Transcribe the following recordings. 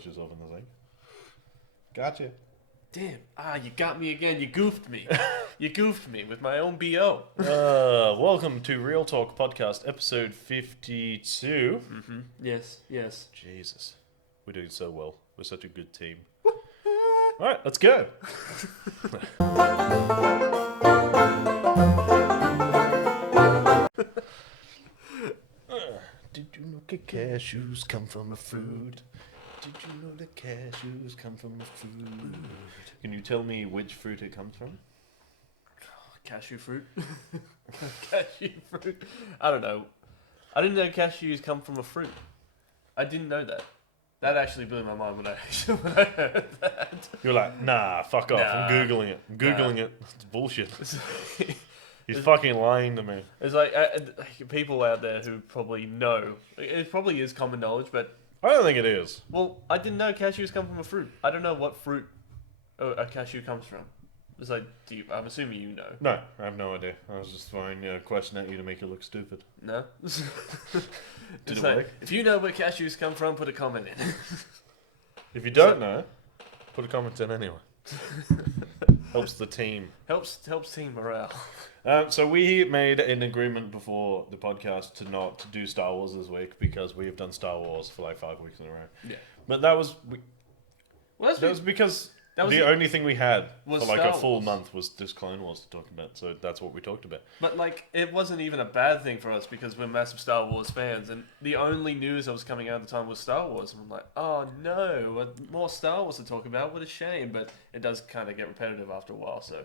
wash yourself in the sink. Gotcha. Damn. You got me again. You goofed me. You goofed me with my own BO. Welcome to Real Talk Podcast, episode 52. Mm-hmm. Yes. Jesus. We're doing so well. We're such a good team. Alright, let's go. Did you know that cashews come from a fruit? Did you know that cashews come from a fruit? Can you tell me which fruit it comes from? Cashew fruit. Cashew fruit. I don't know. I didn't know cashews come from a fruit. I didn't know that. That actually blew my mind when I heard that. You're like, nah, fuck off. Nah. I'm Googling it. I'm Googling it. It's bullshit. He's fucking lying to me. It's like people out there who probably know. It probably is common knowledge, but... I don't think it is. Well, I didn't know cashews come from a fruit. I don't know what fruit a cashew comes from. It's like, I'm assuming you know. No, I have no idea. I was just throwing a question at you to make you look stupid. No? Did it work? If you know where cashews come from, put a comment in. If you don't know, put a comment in anyway. Helps the team. Helps team morale. So we made an agreement before the podcast to not do Star Wars this week because we have done Star Wars for like 5 weeks in a row. Yeah. But that was because that was the only thing we had for like Star a full Wars. month was just Clone Wars to talk about. So that's what we talked about. But like, it wasn't even a bad thing for us because we're massive Star Wars fans, and the only news that was coming out at the time was Star Wars, and I'm like, oh no, more Star Wars to talk about. What a shame! But it does kind of get repetitive after a while. So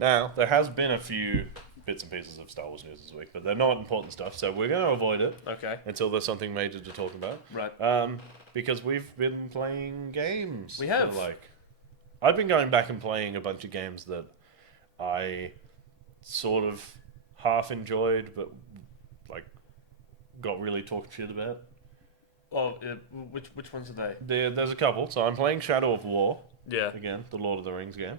now there has been a few bits and pieces of Star Wars news this week, but they're not important stuff, so we're going to avoid it. Okay. Until there's something major to talk about. Right. Because we've been playing games. We have. I've been going back and playing a bunch of games that I sort of half enjoyed, but like got really talked shit about. Oh, which ones are they? There's a couple. So I'm playing Shadow of War. Yeah. Again, the Lord of the Rings game.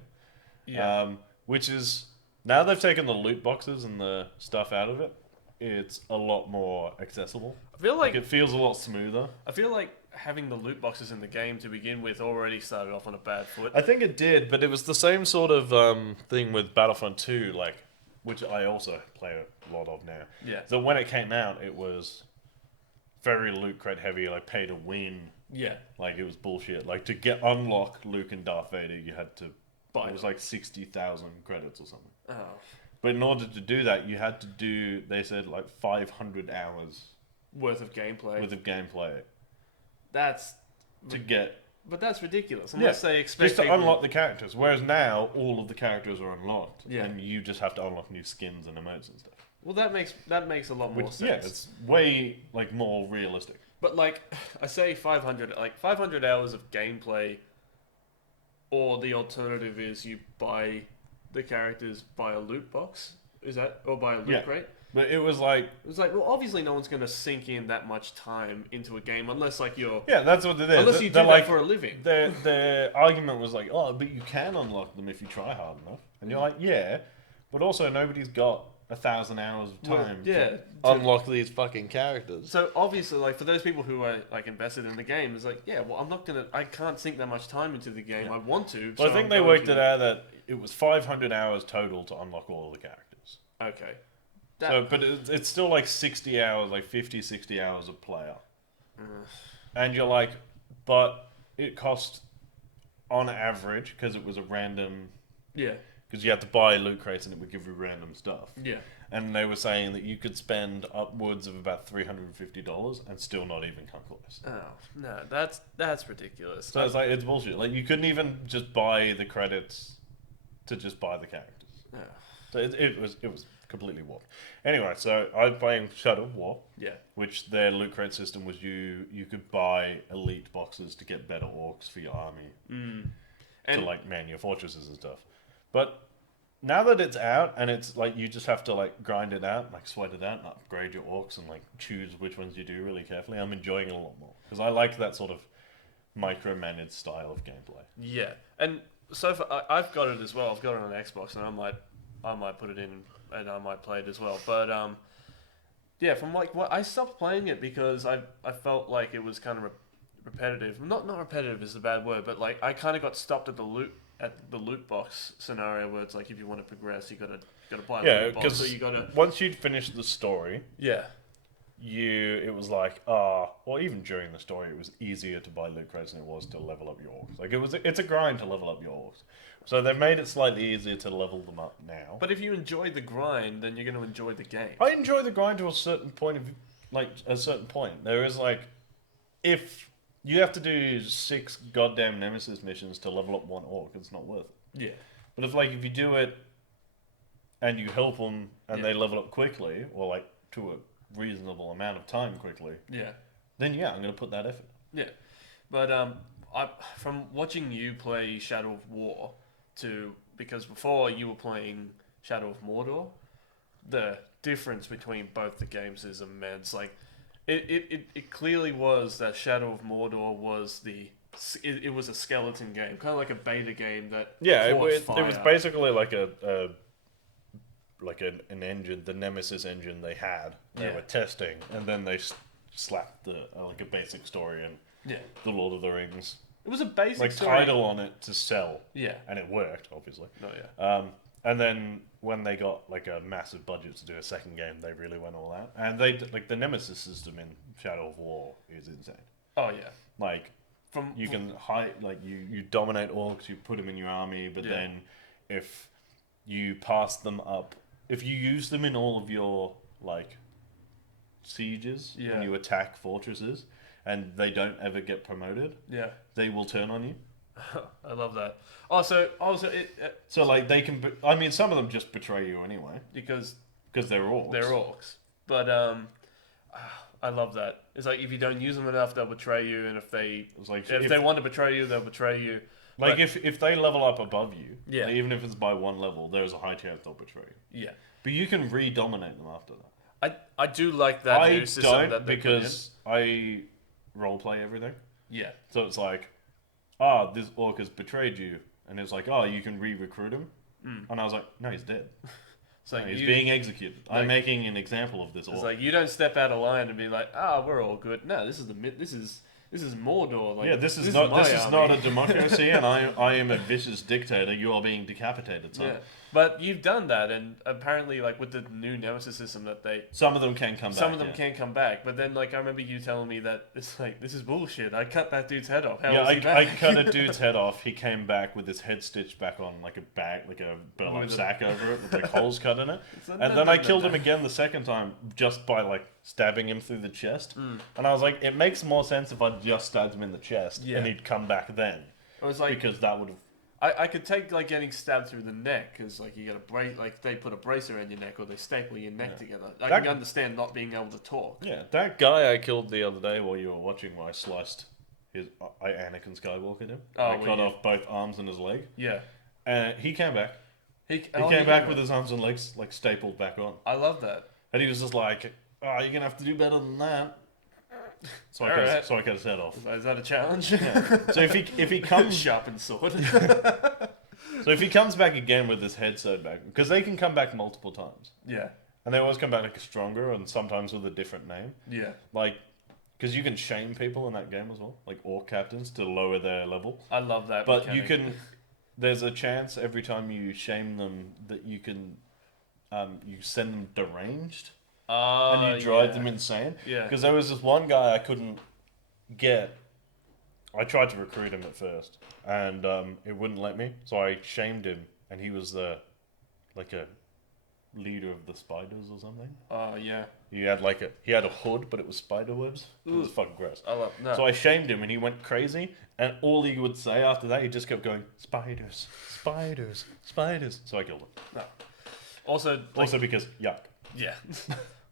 Yeah. Which is, now they've taken the loot boxes and the stuff out of it, it's a lot more accessible. I feel like it feels a lot smoother. I feel like having the loot boxes in the game to begin with already started off on a bad foot. I think it did, but it was the same sort of thing with Battlefront 2, which I also play a lot of now. Yeah. So when it came out, it was very loot crate heavy, like pay to win. Yeah. Like it was bullshit. Like to unlock Luke and Darth Vader, you had to buy. It was like 60,000 credits or something. Oh. But in order to do that, you had to do, they said, like 500 hours worth of gameplay. That's to get. But that's ridiculous. Unless they expect just to unlock the characters. Whereas now all of the characters are unlocked, and you just have to unlock new skins and emotes and stuff. Well, that makes a lot more sense. Yeah, it's way more realistic. But like I say, 500 hours of gameplay, or the alternative is you buy the characters by a loot box. Is that or by a loot crate? But it was like... well, obviously no one's going to sink in that much time into a game unless, like, you're... Yeah, that's what it is. Unless you do that for a living. Their argument was like, oh, but you can unlock them if you try hard enough. And you're like, yeah, but also nobody's got 1,000 hours of time to unlock these fucking characters. So, obviously, like, for those people who are, like, invested in the game, it's like, yeah, well, I can't sink that much time into the game. Yeah. I want to. Well, so I think they worked it out that it was 500 hours total to unlock all of the characters. Okay. But it's still like 60 hours, like 50, 60 hours of player. And you're like, but it cost, on average, because it was a random... Yeah. Because you had to buy loot crates and it would give you random stuff. Yeah. And they were saying that you could spend upwards of about $350 and still not even come close. Oh, no, that's ridiculous. So it's like, it's bullshit. Like, you couldn't even just buy the credits to just buy the characters. Oh. So it was completely warped. Anyway, so I'm playing Shadow of War. Yeah. Which their loot crate system was you could buy elite boxes to get better orcs for your army. To like man your fortresses and stuff. But now that it's out and it's like you just have to like grind it out, like sweat it out, and upgrade your orcs and like choose which ones you do really carefully, I'm enjoying it a lot more. Because I like that sort of micromanaged style of gameplay. Yeah. And so far, I've got it as well. I've got it on Xbox and I might put it in and I might play it as well. But yeah, from like I stopped playing it because I felt like it was kind of repetitive. Not repetitive is a bad word, but like I kind of got stopped at the loot box scenario where it's like if you want to progress, you gotta buy a loot box, so you gotta. Once you'd finished the story, Yeah. it was like, or even during the story, it was easier to buy loot crates than it was to level up your orcs. Like it's a grind to level up your orcs. So they've made it slightly easier to level them up now. But if you enjoy the grind, then you're going to enjoy the game. I enjoy the grind to a certain point There is like, if you have to do 6 goddamn Nemesis missions to level up one orc, it's not worth it. Yeah. But if you do it and you help them and they level up quickly, or like to a reasonable amount of time quickly, then I'm going to put that effort. Yeah. But from watching you play Shadow of War because before you were playing Shadow of Mordor, the difference between both the games is immense. Like it clearly was that Shadow of Mordor was it was a skeleton game, kind of like a beta game that it was basically like an engine, the Nemesis engine they had. They were testing, and then they slapped like a basic story and the Lord of the Rings. It was a basic title on it to sell. Yeah. And it worked, obviously. Oh, yeah. And then when they got like a massive budget to do a second game, they really went all out. And the Nemesis system in Shadow of War is insane. Oh, yeah. Like, you can hide, like, you dominate orcs, you put them in your army, but then if you pass them up, if you use them in all of your, like, sieges, when you attack fortresses, and they don't ever get promoted, they will turn on you. I love that. So like they can. I mean, some of them just betray you anyway because they're orcs. They're orcs, but I love that. It's like if you don't use them enough, they'll betray you, and if they want to betray you, they'll betray you. Like if they level up above you, even if it's by one level, there's a high chance they'll betray you. Yeah, but you can re-dominate them after that. I do like that. New system that because I roleplay everything. Yeah. So it's like, this orc has betrayed you. And it's like, you can re-recruit him. And I was like, no, he's dead. So he's being executed. Like, I'm making an example of this orc. It's like, you don't step out of line and be like, we're all good. No, this is Mordor. Like, this is not a democracy, and I am a vicious dictator. You are being decapitated, son. Yeah. But you've done that, and apparently, like with the new Nemesis system, some of them can come back. Some of them can come back, but then, like, I remember you telling me that it's like, this is bullshit. I cut that dude's head off. How was he back? I cut a dude's head off. He came back with his head stitched back on, like a bag, like a burlap sack over it with like holes cut in it. And then I killed him again the second time just by like stabbing him through the chest. And I was like, it makes more sense if I just stabbed him in the chest and he'd come back then. It was like, because that would have. I could take like getting stabbed through the neck because like you got like they put a bracer around your neck or they staple your neck together. I can understand not being able to talk. Yeah, that guy I killed the other day while you were watching, where I sliced Anakin Skywalker him. I cut off both arms and his leg. Yeah, he came back. He came back with his arms and legs like stapled back on. I love that. And he was just like, "You're gonna have to do better than that." So I cut his head off. Is that a challenge? Yeah. So if he comes sharpened sword. So if he comes back again with his head sewed back, because they can come back multiple times. Yeah. And they always come back like stronger, and sometimes with a different name. Yeah. Like, because you can shame people in that game as well, like orc captains, to lower their level. I love that. But mechanic. You can. There's a chance every time you shame them that you can, you send them deranged. And you drive them insane. Yeah. Because there was this one guy I couldn't get. I tried to recruit him at first, and it wouldn't let me. So I shamed him, and he was a leader of the spiders or something. Oh yeah. He had a hood, but it was spider webs. It was fucking gross. No. So I shamed him, and he went crazy. And all he would say after that, he just kept going, "Spiders, spiders, spiders." So I killed him. No. Also because yuck. Yeah.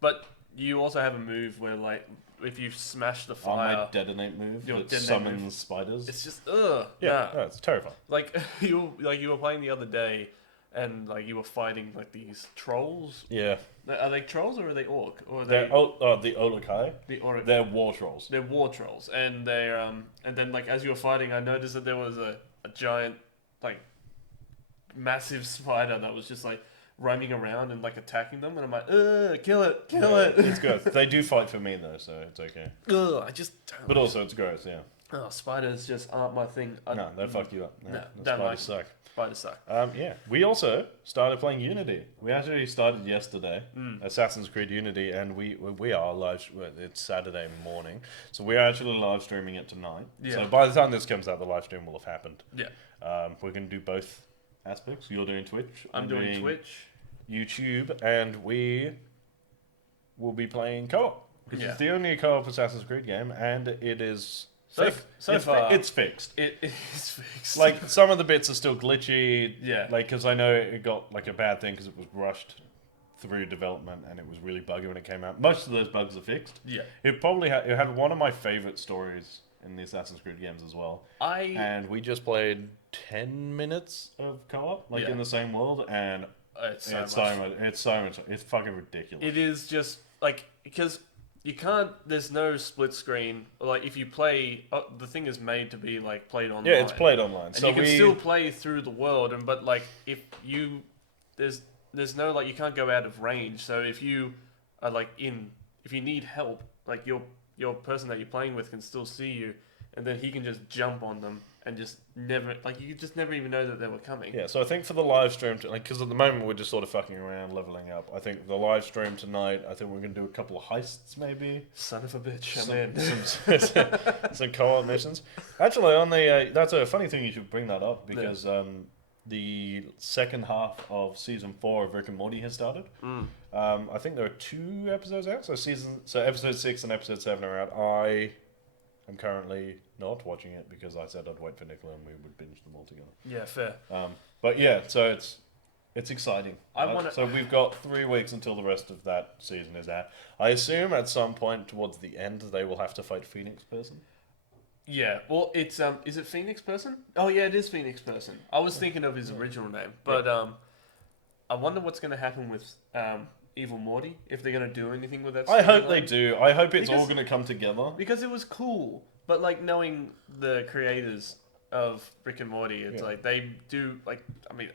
But you also have a move where, like, if you smash the fire... my detonate move that summons spiders. It's just, Yeah, no, it's terrifying. Like, you were playing the other day, and, like, you were fighting, like, these trolls. Yeah. Are they trolls, or are they orc? Or are they're the Olokai. They're war trolls. They're war trolls. And they're, and then, like, as you were fighting, I noticed that there was a giant, like, massive spider that was just, like, roaming around and like attacking them, and I'm like, kill it. It's gross. They do fight for me though, so it's okay. I just don't. But also it's gross, yeah. Oh, spiders just aren't my thing. No, they fuck you up. No, the don't like spiders suck. Spiders suck. Yeah, we also started playing Unity. We actually started yesterday, Mm. Assassin's Creed Unity, and we are live. It's Saturday morning, so we're actually live streaming it tonight. Yeah. So by the time this comes out, the live stream will have happened. Yeah. We're going to do both aspects. You're doing Twitch. I'm doing Twitch. YouTube, and we will be playing co-op, which Yeah. is the only co-op Assassin's Creed game, and it is It's fixed. It is fixed. Like, some of the bits are still glitchy. Yeah. Like, because I know it got like a bad thing because it was rushed through development and it was really buggy when it came out. Most of those bugs are fixed. Yeah. It probably it had one of my favorite stories in the Assassin's Creed games as well. And we just played 10 minutes of co-op, like in the same world, and it's fucking ridiculous. It is just like, because you can't. There's no split screen. Like, if you play, the thing is made to be like played online. Yeah, it's played online, and so you can still play through the world. And but like, if you there's no, like, you can't go out of range. So if you are like if you need help, like your person that you're playing with can still see you, and then he can just jump on them and just never, like, you just never even know that they were coming. Yeah, so I think for the live stream, because at the moment we're just sort of fucking around, leveling up. I think the live stream tonight, I think we're going to do a couple of heists, maybe. Son of a bitch, I'm in. Some co-op missions. Actually, on the that's a funny thing, you should bring that up, because the second half of season 4 of Rick and Morty has started. I think there are 2 episodes out, so episode 6 and episode 7 are out. I'm currently not watching it because I said I'd wait for Nicola and we would binge them all together. Yeah, fair. But yeah, so it's exciting. So we've got 3 weeks until the rest of that season is out. I assume at some point towards the end they will have to fight Phoenix Person. Yeah, well, it's is it Phoenix Person? Oh yeah, it is Phoenix Person. I was thinking of his original name, but I wonder what's going to happen with Evil Morty, if they're going to do anything with that. I hope they do. I hope it's all going to come together. Because it was cool, but like, knowing the creators of Rick and Morty, it's like they do, like, I mean,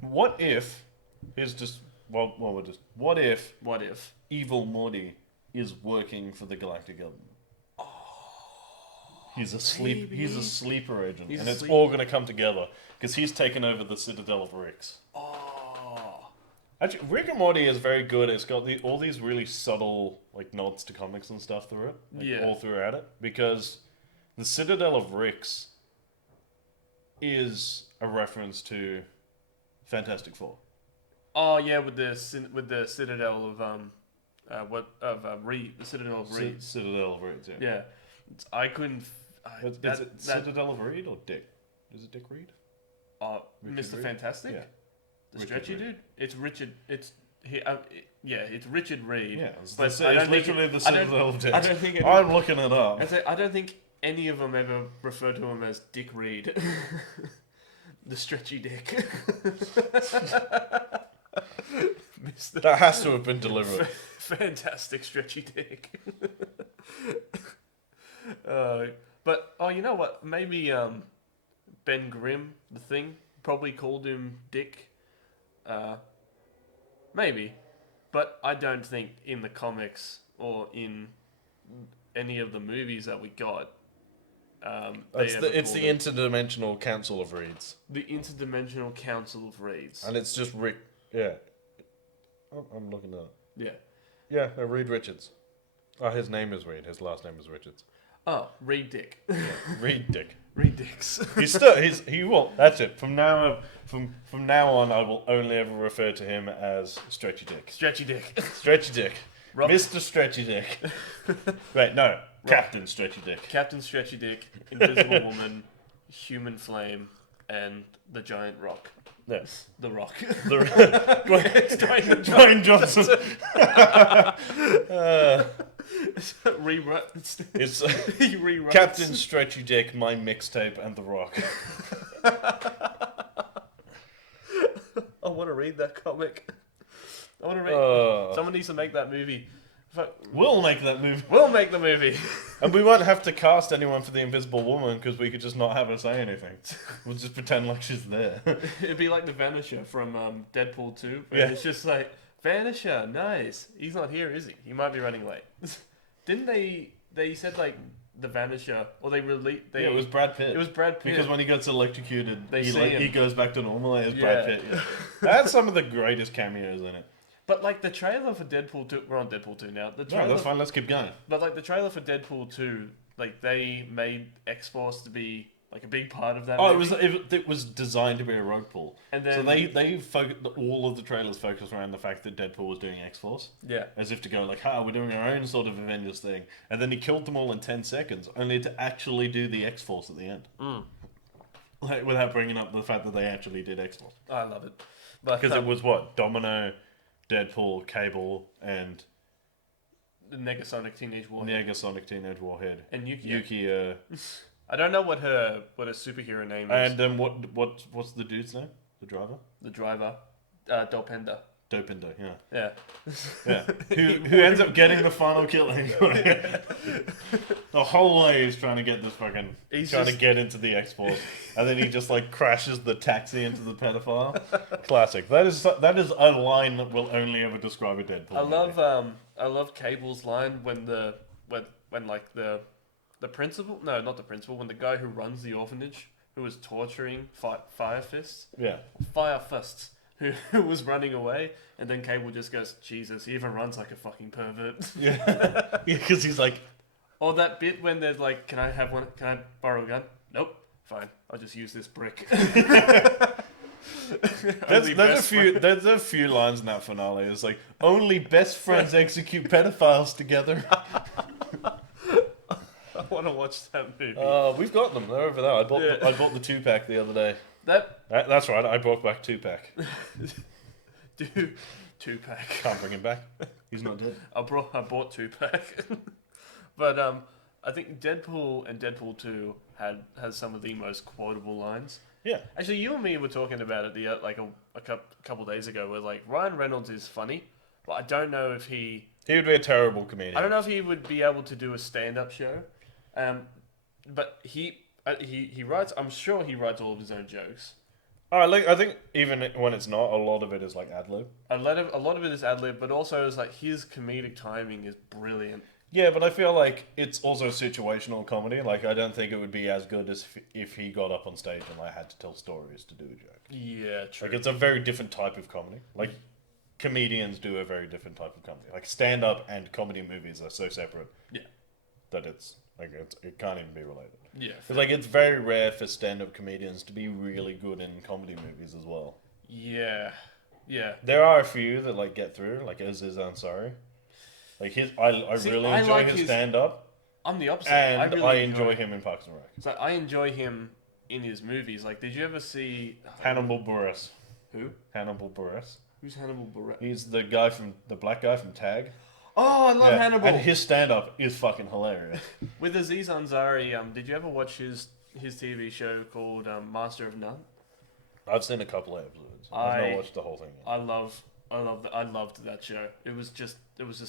what if? Here's just what if Evil Morty is working for the Galactic Government? He's a sleeper agent, and it's all going to come together because he's taken over the Citadel of Ricks. Actually, Rick and Morty is very good. It's got all these really subtle, like, nods to comics and stuff through it, all throughout it, because the Citadel of Ricks is a reference to Fantastic Four. Oh yeah, with the Citadel of Reed, the Citadel of Reed. Citadel of Reed, yeah. Yeah, I couldn't. Is it Citadel of Reed or Dick? Is it Dick Reed? Mr. Reed? Fantastic. Yeah. The Richard stretchy Reed. dude. It's Richard. It's it's Richard Reed. Yeah, but I don't literally the Citadel of Dick. I don't think I'm looking it up. I don't think any of them ever refer to him as Dick Reed. The stretchy dick. That has to have been deliberate. Fantastic stretchy dick. But you know what? Maybe Ben Grimm, the Thing, probably called him Dick. Maybe, but I don't think in the comics or in any of the movies that we got. It's the Interdimensional Council of Reeds. The Interdimensional Council of Reeds. And it's just Rick. Yeah. I'm looking at it. Yeah. Yeah, no, Reed Richards. Oh, his name is Reed. His last name is Richards. Oh, Reed Dick. Yeah, Reed Dick. Reed Dicks. He will. That's it. From now on, I will only ever refer to him as Stretchy Dick. Stretchy Dick. Stretchy Dick. Mr. Stretchy Dick. Wait, no. Captain Stretchy Dick. Captain Stretchy Dick, Invisible Woman, Human Flame, and the Giant Rock. Yes. The Rock. Dwayne Johnson. It's Captain Stretchy Dick, My Mixtape, and The Rock. I want to read that comic. I want to read. Someone needs to make that movie. We'll make that movie. We'll make the movie. And we won't have to cast anyone for the Invisible Woman because we could just not have her say anything. We'll just pretend like she's there. It'd be like the Vanisher from Deadpool 2. Yeah. It's just like, Vanisher, nice. He's not here, is he? He might be running late. Didn't they said, like, the Vanisher, or they released. Yeah, it was Brad Pitt. It was Brad Pitt. Because when he gets electrocuted, he goes back to normal. It's Brad Pitt. Yeah. That's some of the greatest cameos in it. But like the trailer for Deadpool 2, we're on Deadpool 2 now. No, that's fine. Let's keep going. But like the trailer for Deadpool 2, like they made X-Force to be like a big part of that. Oh, movie. it was designed to be a rug pull. And then so all of the trailers focused around the fact that Deadpool was doing X-Force. Yeah. As if to go like, we're doing our own sort of Avengers thing. And then he killed them all in 10 seconds, only to actually do the X-Force at the end. Like, without bringing up the fact that they actually did X-Force. I love it. Because it was what? Domino, Deadpool, Cable, and the Negasonic Teenage Warhead. And Yuki. I don't know what her superhero name is. And then what's the dude's name? The driver. The driver, Dopinder. Dopinder, yeah. Yeah. Yeah. Who ends up getting the final kill anyway. The whole way he's trying to get this fucking... to get into the X-Force. And then he just like crashes the taxi into the pedophile. Classic. That is a line that will only ever describe a Deadpool. I love Cable's line when the principal... No, not the principal. When the guy who runs the orphanage, who was torturing Fire Fists. Yeah. Fire Fists. Who was running away, and then Cable just goes, Jesus, he even runs like a fucking pervert. Yeah, because he's like... Or that bit when they're like, can I have one? Can I borrow a gun? Nope. Fine. I'll just use this brick. There's a few lines in that finale. It's like, only best friends execute pedophiles together. I want to watch that movie. We've got them. They're over there. I bought the 2-pack the other day. That's right. I brought back 2-pack. 2-pack. Can't bring him back. He's not dead. I bought 2-pack. But I think Deadpool and Deadpool 2 has some of the most quotable lines. Yeah. Actually, you and me were talking about it a couple days ago. Where like Ryan Reynolds is funny, but I don't know if he would be a terrible comedian. I don't know if he would be able to do a stand-up show. But he writes. I'm sure he writes all of his own jokes. I think even when it's not, a lot of it is like ad lib. A lot of it is ad lib, but also it's like his comedic timing is brilliant. Yeah, but I feel like it's also situational comedy. Like, I don't think it would be as good as if he got up on stage and like had to tell stories to do a joke. Yeah, true. Like, it's a very different type of comedy. Like, comedians do a very different type of comedy. Like, stand-up and comedy movies are so separate. Yeah. That it can't even be related. Yeah. Like, it's very rare for stand-up comedians to be really good in comedy movies as well. Yeah. Yeah. There are a few that like get through, like Aziz Ansari. Like I really enjoy his stand-up. I'm the opposite. And I enjoy him in Parks and Rec. So I enjoy him in his movies. Like, did you ever see Hannibal Buress? Who? Hannibal Buress. Who's Hannibal Buress? He's the black guy from Tag. Oh, I love Hannibal. And his stand-up is fucking hilarious. With Aziz Ansari, did you ever watch his TV show called Master of None? I've seen a couple of episodes. I've not watched the whole thing yet. I loved that show. It was just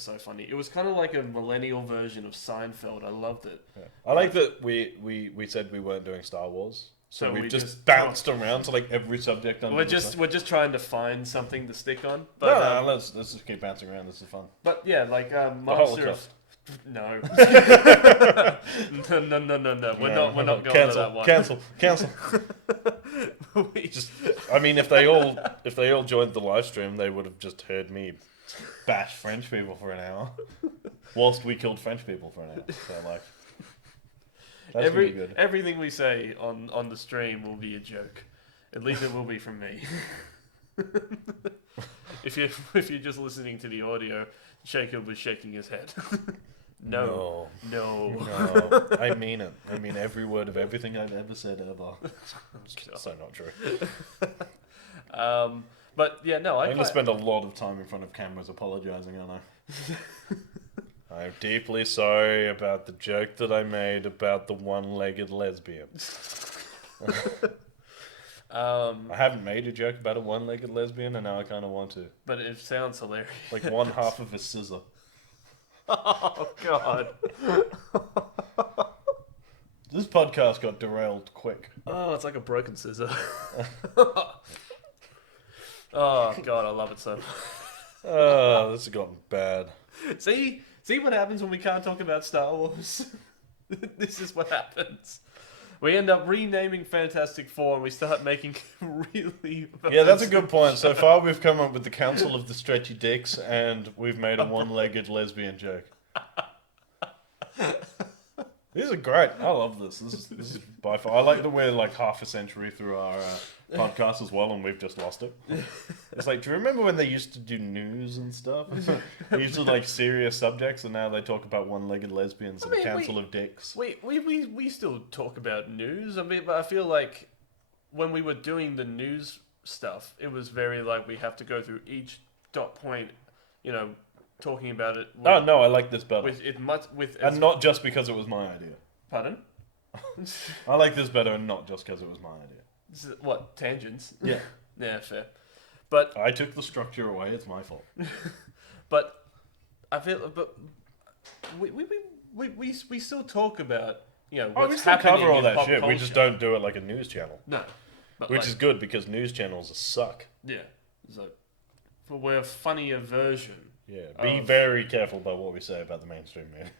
so funny. It was kind of like a millennial version of Seinfeld. I loved it. Yeah. I like that we said we weren't doing Star Wars. So we just bounced around to like every subject. We're just trying to find something to stick on. But, no, let's just keep bouncing around. This is fun. But yeah, like Master of... No. No. We're not going to that one. Cancel. I mean, if they all joined the live stream, they would have just heard me bash French people for an hour, whilst we killed French people for an hour. So like, that's gonna be good. Everything we say on the stream will be a joke. At least it will be from me. If you're just listening to the audio, Jacob was shaking his head. No. I mean it. I mean every word of everything I've ever said ever. So not true. But yeah, no. I'm gonna spend a lot of time in front of cameras apologizing, aren't I? I'm deeply sorry about the joke that I made about the one-legged lesbian. I haven't made a joke about a one-legged lesbian, and now I kind of want to. But it sounds hilarious. Like one half of a scissor. Oh, God. This podcast got derailed quick. Oh, it's like a broken scissor. Oh, God, I love it so much. Oh, this has gotten bad. See what happens when we can't talk about Star Wars? This is what happens. We end up renaming Fantastic Four and we start making really... Yeah, that's a good point. So far we've come up with the Council of the Stretchy Dicks and we've made a one-legged lesbian joke. These are great. I love this. This is by far... I like that we're like half a century through our podcast as well and we've just lost it. It's like, do you remember when they used to do news and stuff? They used to like serious subjects and now they talk about one-legged lesbians and the Council of Dicks. We still talk about news. I mean, but I feel like when we were doing the news stuff, it was very like we have to go through each dot point, you know, talking about it. Oh no, I like this better. And not just because it was my idea. Pardon? I like this better and not just because it was my idea. What, tangents? Yeah. Yeah, fair. But I took the structure away, it's my fault. But I feel, but we still talk about, you know, what's we still happening cover all in that pop shit. culture. We just don't do it like a news channel. No. But Which is good because news channels suck. Yeah. So, we're a funnier version. Yeah. Be very careful about what we say about the mainstream media.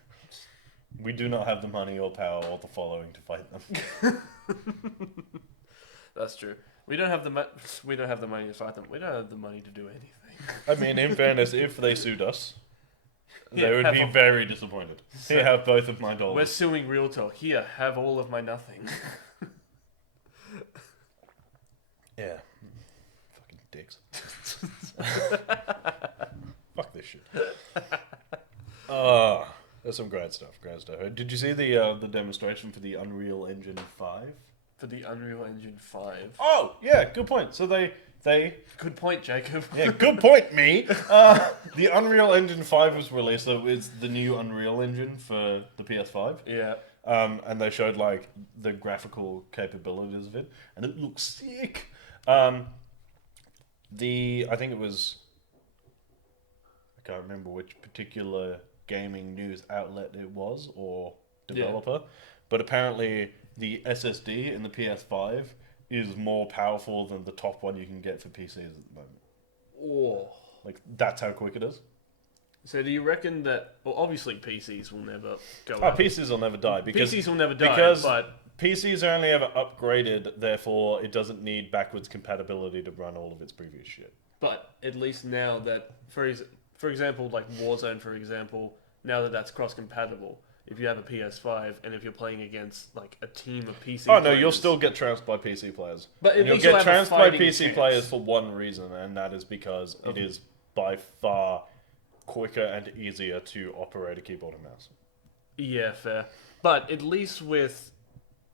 We do not have the money or power or the following to fight them. That's true. We don't have the money to fight them. We don't have the money to do anything. I mean, in fairness, if they sued us, they would be very disappointed. Here, have both of my dollars. We're suing Real Talk. Here, have all of my nothing. Yeah. Fucking dicks. Fuck this shit. There's some great stuff. Did you see the demonstration for the Unreal Engine 5? For the Unreal Engine 5. Oh, yeah, good point. So they Good point, Jacob. yeah, good point, me. The Unreal Engine 5 was released, so it's the new Unreal Engine for the PS5. Yeah. And they showed like the graphical capabilities of it, and it looks sick. I think it was, I can't remember which particular gaming news outlet it was or developer, but apparently the SSD in the PS5 is more powerful than the top one you can get for PCs at the moment. Oh. Like, that's how quick it is. So do you reckon that... Well, obviously PCs will never go Oh, up. PCs will never die. PCs will never die, because but... PCs are only ever upgraded, therefore it doesn't need backwards compatibility to run all of its previous shit. But at least now that... For example, like Warzone, for example, now that that's cross-compatible... If you have a PS5 and if you're playing against like a team of PC players... players... you'll still get trounced by PC players. But you'll get trounced by PC players for one reason, and that is because it is by far quicker and easier to operate a keyboard and mouse. Yeah, fair. But at least with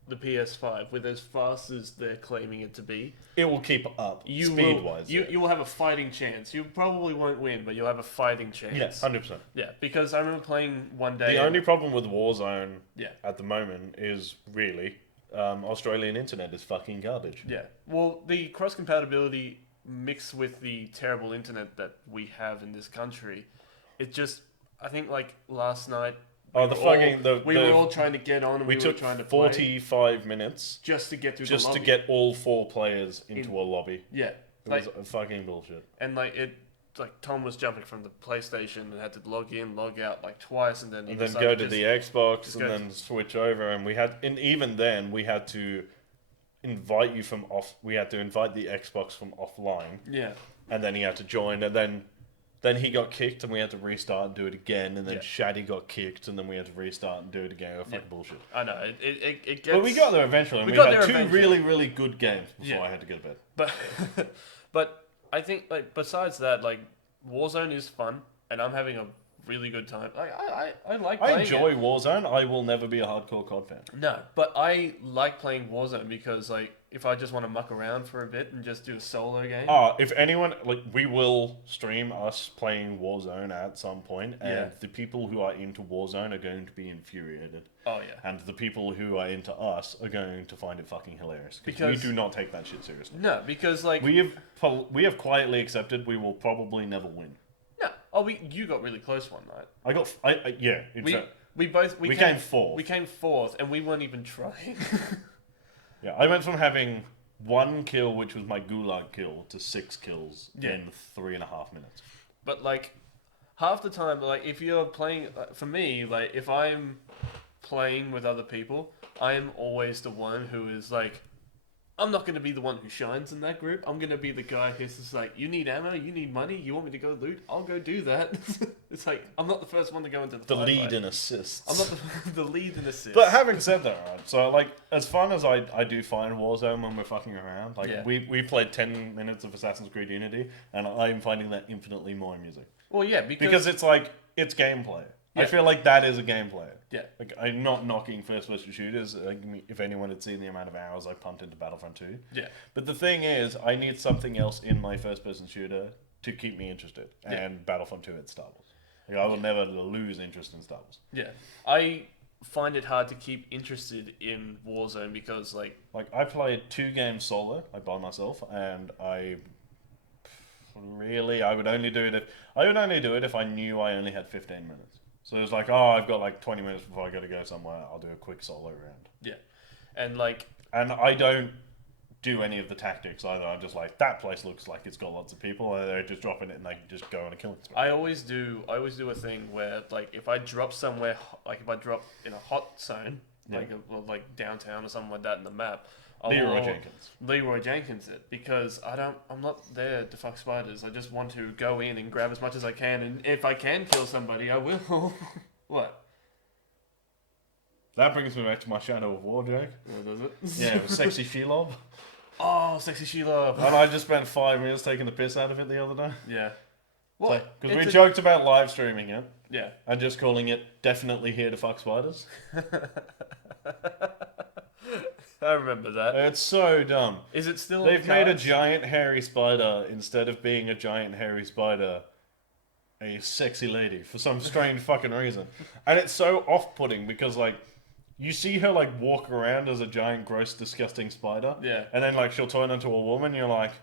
the PS5, with as fast as they're claiming it to be... It will keep up, speed-wise. You will have a fighting chance. You probably won't win, but you'll have a fighting chance. Yes, 100%. Yeah, because I remember playing one day... The only problem with Warzone Yeah. at the moment is really Australian internet is fucking garbage. Yeah. Well, the cross-compatibility mixed with the terrible internet that we have in this country, it just... I think, like, last night... We were all trying to get on and we were trying to play. 45 minutes Just to get through just the lobby. to get all 4 players into a lobby. Yeah. It was fucking bullshit. And Tom was jumping from the PlayStation and had to log in, log out like twice, and then go to the Xbox and then switch over. And even then we had to invite you from off. We had to invite the Xbox from offline. Yeah. And then he had to join, and then he got kicked, and we had to restart and do it again. And then Shaddy got kicked, and then we had to restart and do it again. Fucking bullshit. I know it gets. But we got there eventually. And we had 2 really, really good games before I had to go to bed. But I think besides that, Warzone is fun, and I'm having a really good time. I like. I enjoy Warzone. I will never be a hardcore COD fan. No, but I like playing Warzone because if I just want to muck around for a bit and just do a solo game. If anyone we will stream us playing Warzone at some point, and the people who are into Warzone are going to be infuriated. Oh yeah. And the people who are into us are going to find it fucking hilarious because we do not take that shit seriously. No, because we have quietly accepted we will probably never win. No. Oh, you got really close one night. We came fourth. We came fourth, and we weren't even trying. Yeah, I went from having 1 kill, which was my gulag kill, to 6 kills in 3.5 minutes. But half the time, if you're playing, for me, if I'm playing with other people, I am always the one who is like, I'm not going to be the one who shines in that group. I'm going to be the guy who's just like, you need ammo, you need money, you want me to go loot, I'll go do that. It's like, I'm not the first one to go into the lead fight. and assists. I'm not the lead and assist. But having said that, right, so like, as fun as I do find Warzone when we're fucking around, like we played 10 minutes of Assassin's Creed Unity, and I'm finding that infinitely more amusing. Well, yeah, because it's like, it's gameplay. Yeah. I feel like that is a gameplay. Yeah. Like, I'm not knocking first-person shooters. Like, if anyone had seen the amount of hours I pumped into Battlefront 2. Yeah. But the thing is, I need something else in my first-person shooter to keep me interested. Yeah. And Battlefront 2 it's Star Wars. Like, I will never lose interest in Star Wars. Yeah. I find it hard to keep interested in Warzone because, like... Like, I played 2 games solo, like, by myself, and I would only do it if I knew I only had 15 minutes. So it was like, oh, I've got like 20 minutes before I got to go somewhere. I'll do a quick solo round. Yeah. And like... And I don't do any of the tactics either. I'm just like, that place looks like it's got lots of people. And they're just dropping it and they can just go on a killing spree. I always do a thing where, like, if I drop somewhere, like if I drop in a hot zone, like downtown or something like that in the map, Leroy Jenkins it, because I'm not there to fuck spiders. I just want to go in and grab as much as I can, and if I can kill somebody, I will. What? That brings me back to my Shadow of War joke. Does it? Yeah, it was Sexy Shelob. Oh, Sexy Shelob. And I just spent 5 minutes taking the piss out of it the other day. Yeah. What? Because we joked about live streaming it. Yeah. And just calling it definitely here to fuck spiders. I remember that. It's so dumb. Is it still? They've made a giant hairy spider, instead of being a giant hairy spider, a sexy lady for some strange fucking reason. And it's so off-putting because, like, you see her, like, walk around as a giant, gross, disgusting spider. Yeah. And then, like, she'll turn into a woman, and you're like,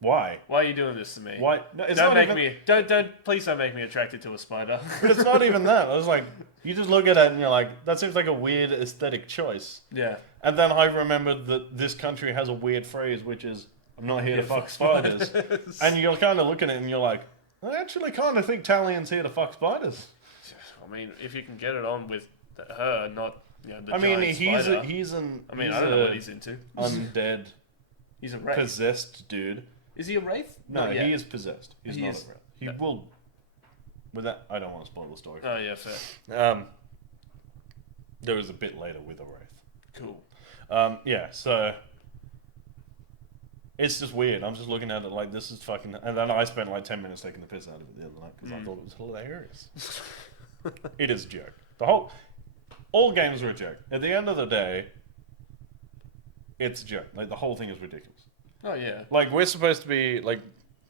why? Why are you doing this to me? Why? No, it's don't not make even... me. Please don't make me attracted to a spider. But it's not even that. I was like, you just look at it and you're like, that seems like a weird aesthetic choice. Yeah. And then I remembered that this country has a weird phrase, which is, I'm not here to fuck spiders. And you're kind of looking at it and you're like, I actually kind of think Talian's here to fuck spiders. I mean, if you can get it on with her, not the I mean, giant spider. I don't know what he's into. Undead, he's a wraith. Possessed dude. Is he a wraith? No, he is possessed. He's not a wraith. He will. With that, I don't want to spoil the story. Oh yeah, fair. There is a bit later with a wraith. Cool. Yeah, so it's just weird. I'm just looking at it like, this is fucking... And then I spent like 10 minutes taking the piss out of it the other night because I thought it was hilarious. It is a joke. All games are a joke. At the end of the day, it's a joke. Like, the whole thing is ridiculous. Oh yeah. Like, we're supposed to be, like,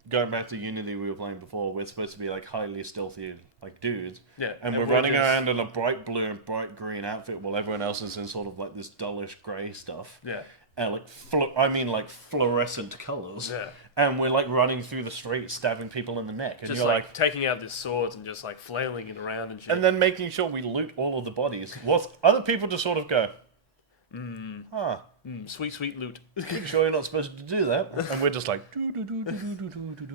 going back to Unity we were playing before, we're supposed to be like highly stealthy, like, dudes. Yeah. And we're running around in a bright blue and bright green outfit while everyone else is in sort of like this dullish grey stuff. Yeah. And like fluorescent colours. Yeah. And we're like running through the street stabbing people in the neck. And just you're like taking out these swords and just like flailing it around and shit. And then making sure we loot all of the bodies. Whilst other people just sort of go, sweet, sweet loot. sure you're not supposed to do that. And we're just like,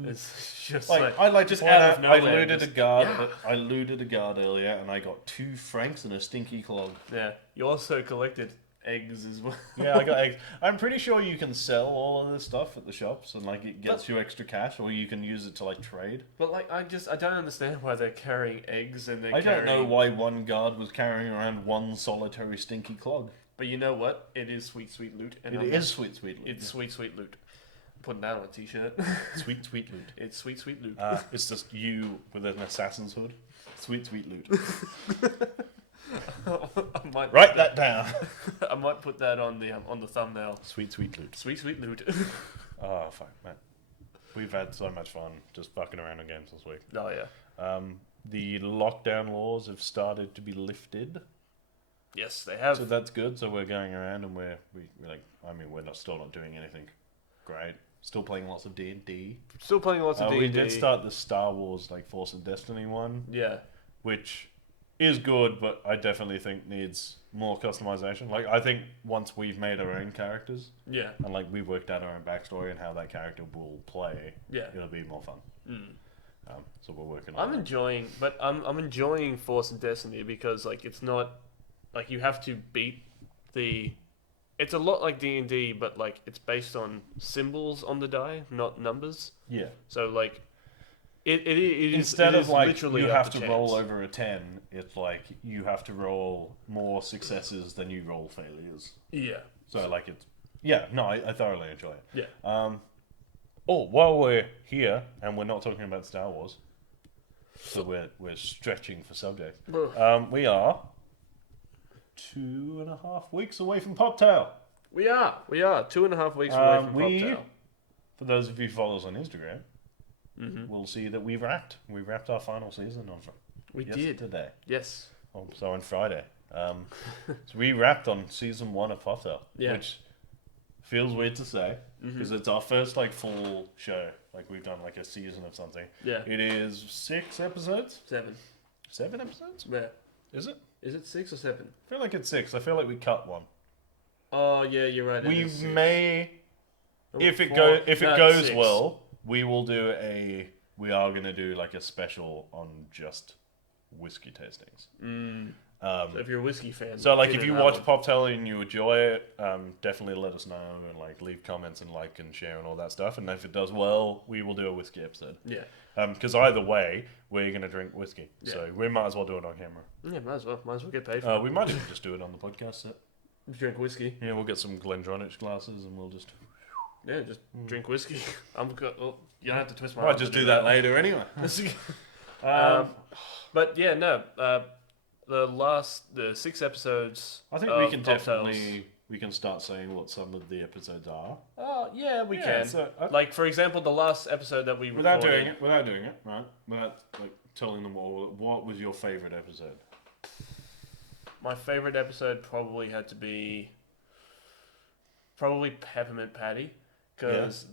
It's just like I like to just point out out, of I nowhere. looted a guard. I looted a guard earlier, and I got 2 francs and a stinky clog. Yeah. You also collected eggs as well. Yeah, I got eggs. I'm pretty sure you can sell all of this stuff at the shops, and like it gets you extra cash, or you can use it to like trade. But like, I don't understand why they're carrying eggs and they're I don't know why one guard was carrying around one solitary stinky clog. But you know what? It is sweet, sweet loot. And It is sweet, sweet loot. It's sweet, sweet loot. I'm putting that on a t-shirt. Sweet, sweet loot. It's sweet, sweet loot. It's just you with an assassin's hood. Sweet, sweet loot. I might Write that down. I might put that on the thumbnail. Sweet, sweet loot. Sweet, sweet loot. Oh, fuck, man. We've had so much fun just fucking around on games this week. Oh, yeah. The lockdown laws have started to be lifted. Yes, they have. So that's good. So we're going around and we're still not doing anything great. Still playing lots of D&D. Still playing lots of D&D. We did start the Star Wars like Force of Destiny one. Yeah. Which is good, but I definitely think needs more customization. Like, I think once we've made our own characters, yeah, and like we've worked out our own backstory and how that character will play, yeah, it'll be more fun. So we're working on. I'm enjoying Force and Destiny because like it's not like you have to beat the. It's a lot like D&D, but like it's based on symbols on the die, not numbers. Yeah. So like, it is Instead it of is like literally you up have to to chance. roll over a 10, it's like you have to roll more successes than you roll failures. Yeah. So like it's no, I thoroughly enjoy it. Yeah. Oh, while we're here and we're not talking about Star Wars, so we're stretching for subject. We are 2.5 weeks away from Poptail. We are 2.5 weeks away from Poptail. For those of you who follow us on Instagram, we'll see that we wrapped our final season on We did today. Yes. Oh, so on Friday. So we wrapped on season 1 of Poptail, which feels weird to say because it's our first like full show. Like we've done like a season of something. Yeah. It is 6 episodes. 7. 7 episodes? Yeah. Is it? Is it 6 or 7? I feel like it's 6. I feel like we cut one. Oh yeah, you're right. We is 6. may, Oh, if it 4. goes if No, it goes 6. well, we will do we are gonna do like a special on just whiskey tastings. So if you're a whiskey fan, So like get if in you that watch one. Poptail and you enjoy it, definitely let us know and like leave comments and like and share and all that stuff. And if it does well, we will do a whiskey episode. Yeah. Because either way, we're gonna drink whiskey, Yeah. so we might as well do it on camera. Yeah, might as well get paid for it. We might even just do it on the podcast set. Drink whiskey. Yeah, we'll get some Glendronach glasses and we'll just. Yeah, just drink whiskey. Well, you don't have to twist my Might arm just to do that later anyway. But yeah, no. The 6 episodes. I think we can definitely start saying what some of the episodes are. Oh yeah, we Yeah, can. so, like for example, the last episode that we without recorded. doing it, right? Without like telling them all. What was your favorite episode? My favorite episode probably had to be Peppermint Patty, because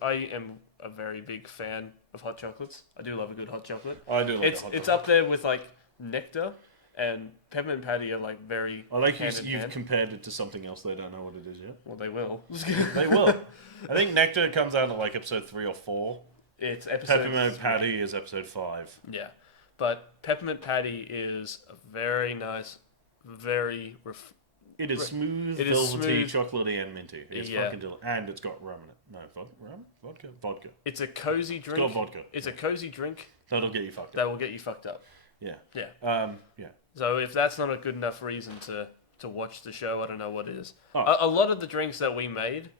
I am a very big fan of hot chocolates. I do love a good hot chocolate. I do. It's up there with like Nectar and Peppermint Patty are like very. I like hand in you've hand. compared it to something else. They don't know what it is yet. Well, they will. They will. I think Nectar comes out at like episode 3 or 4. It's episode. Peppermint 3. Patty is episode 5. Yeah, but Peppermint Patty is a very nice, very. It is smooth, It is velvety, smooth. chocolatey, and minty. It's fucking delicious. And it's got rum in it. No, vodka? Vodka. It's a cozy drink. It's got vodka. It's a cozy drink That'll get you fucked up. that will get you fucked up. Yeah. Yeah. Yeah. So if that's not a good enough reason to watch the show, I don't know what is. Oh. A lot of the drinks that we made,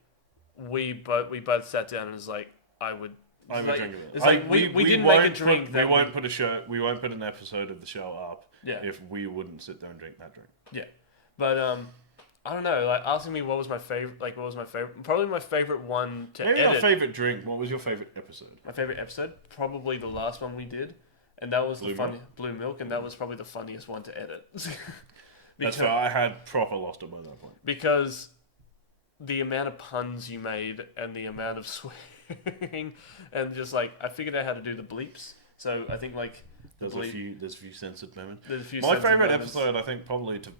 we both sat down and was like, I would drink it. It's like we didn't make a drink. We won't put a show. We won't put an episode of the show up. Yeah. If we wouldn't sit there and drink that drink. Yeah, but I don't know. Like asking me what was my favorite. Like what was my favorite? Probably my favorite one to Maybe edit. not favorite drink. What was your favorite episode? My favorite episode, probably the last one we did, and that was Blue Blue Milk, and that was probably the funniest one to edit. That's why I had proper lost it by that point. Because the amount of puns you made and the amount of swearing and just like I figured out how to do the bleeps. So I think like there's a few censored moments. There's a few My censored favorite moments. episode, I think, probably because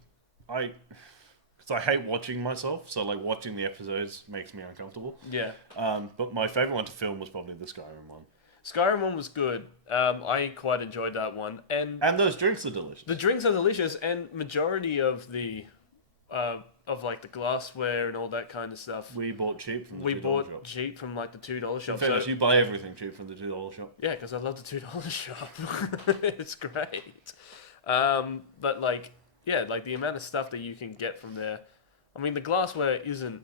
I hate watching myself, so like watching the episodes makes me uncomfortable. Yeah. But my favorite one to film was probably the Skyrim one. Skyrim one was good. I quite enjoyed that one, and those drinks are delicious. the drinks are delicious, and majority of the of like the glassware and all that kind of stuff. We bought cheap from the We $2 bought shop. cheap from like the $2 In shop. fairness, So, you buy everything cheap from the $2 shop. yeah, because I love the $2 shop. It's great. But like, yeah, like the amount of stuff that you can get from there. I mean, the glassware isn't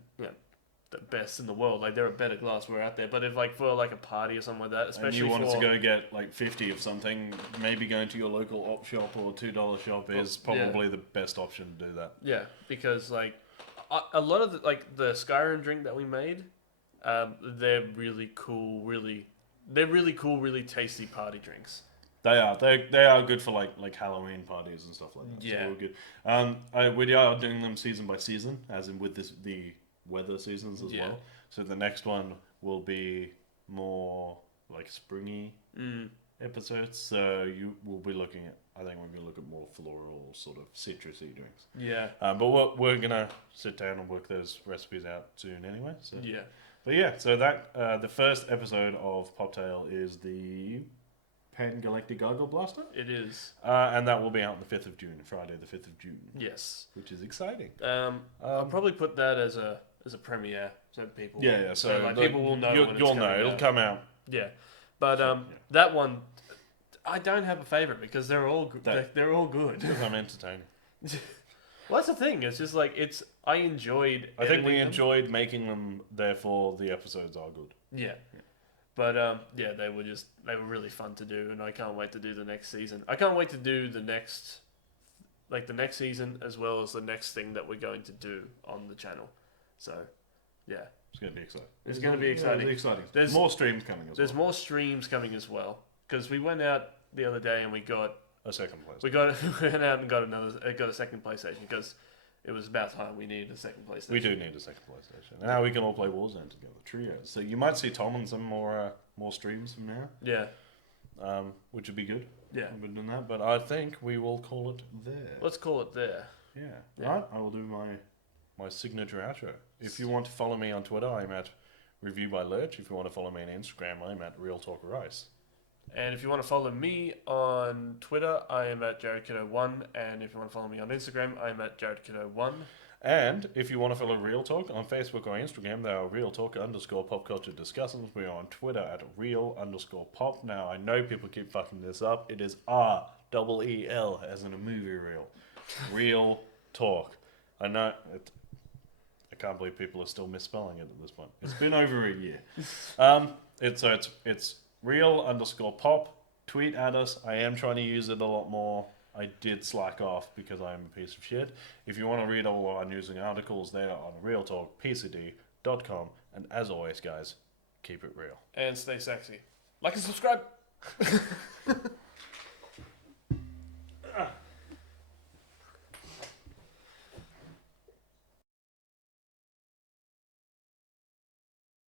the best in the world. Like there are better glassware out there. But if like for like a party or something like that, especially and you wanted for, to go get like 50 of something, maybe going to your local op shop or $2 shop is probably the best option to do that. Yeah, because like a lot of the Skyrim drink that we made, they're really cool, really tasty party drinks. They are good for like Halloween parties and stuff like that. Yeah. So we're good. We are doing them season by season, as in with the weather seasons as well. So the next one will be more like springy episodes. So you will be looking at I think we're gonna look at more floral sort of citrusy drinks. Yeah. But we're gonna sit down and work those recipes out soon anyway. So. Yeah. But yeah, so that the first episode of Poptail is the Pan Galactic Gargle Blaster, It is. and that will be out on the 5th of June, Friday the 5th of June. Yes. Which is exciting. I'll probably put that as a premiere so people. Yeah. So like people will know. When you'll it's know coming it'll out. come out. Yeah, but that one, I don't have a favorite because they're all they're all good. Because I'm entertaining. Well, that's the thing. It's just like I enjoyed. I think we editing them. enjoyed making them. Therefore, the episodes are good. Yeah. But they were really fun to do, and I can't wait to do the next season. I can't wait to do the next season as well as the next thing that we're going to do on the channel. So, yeah, It's going to be exciting. It's going to be exciting. It'll be exciting. There's more streams coming as well. There's more streams coming as well because we went out the other day and we got A second place. we went out and got a second PlayStation because it was about time we needed a second PlayStation. We do need a second PlayStation. And now we can all play Warzone together, trios. So you might see Tom on some more streams from now. Yeah. Which would be good. Yeah. We've been doing that, but I think we will call it there. Let's call it there. Yeah. Yeah. Right. I will do my signature outro. If you want to follow me on Twitter, I'm at Review by Lurch. If you want to follow me on Instagram, I'm at Real Talk Rice. And if you want to follow me on Twitter, I am at JaredKiddo1. And if you want to follow me on Instagram, I'm at JaredKiddo1. And if you want to follow Real Talk on Facebook or Instagram, they are Real Talk _ Pop Culture Discussions. We are on Twitter at Real _ Pop. Now, I know people keep fucking this up. It is REEL, as in a movie reel. Real Talk. I know. I can't believe people are still misspelling it at this point. It's been over a year. It's Real _ Pop. Tweet at us. I am trying to use it a lot more. I did slack off because I'm a piece of shit. If you want to read all our news and articles, they are on realtalkpcd.com. And as always, guys, keep it real. And stay sexy. Like and subscribe.